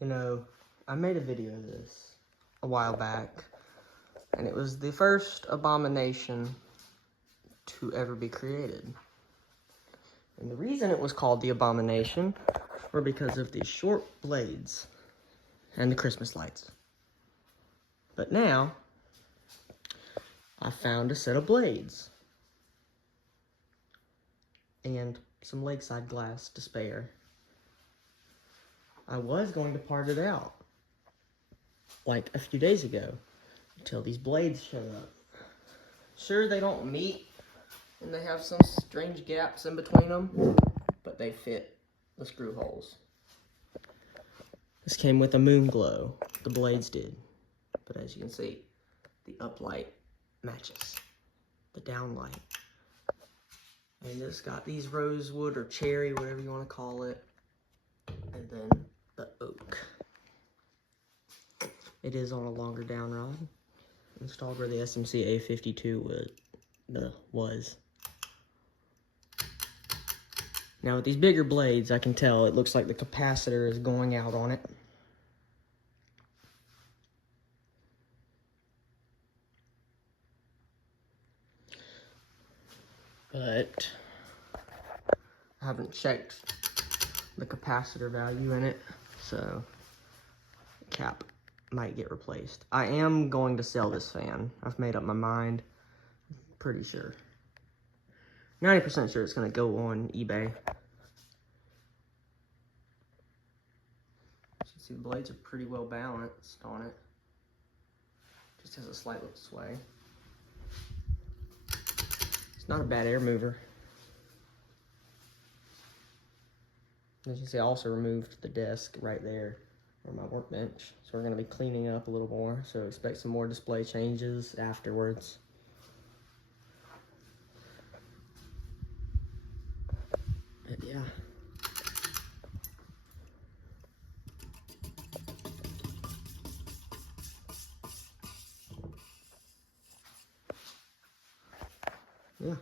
You know, I made a video of this a while back, and it was the first abomination to ever be created. And the reason it was called the abomination were because of these short blades and the Christmas lights. But now, I found a set of blades and some lakeside glass to spare. I was going to part it out like a few days ago until these blades showed up. Sure, they don't meet and they have some strange gaps in between them, but they fit the screw holes. This came with a moon glow, the blades did, but as you can see, the uplight matches the downlight. And it's got these rosewood or cherry, whatever you want to call it, and then the oak. It is on a longer down rod, installed where the SMC A52 was. Now with these bigger blades, I can tell it looks like the capacitor is going out on it. But I haven't checked the capacitor value in it, so the cap might get replaced. I am going to sell this fan. I've made up my mind. Pretty sure. 90% sure it's going to go on eBay. You can see the blades are pretty well balanced on it. Just has a slight little sway. It's not a bad air mover. As you can see, I also removed the desk right there on my workbench. So we're going to be cleaning up a little more. So expect some more display changes afterwards. But yeah. Yeah.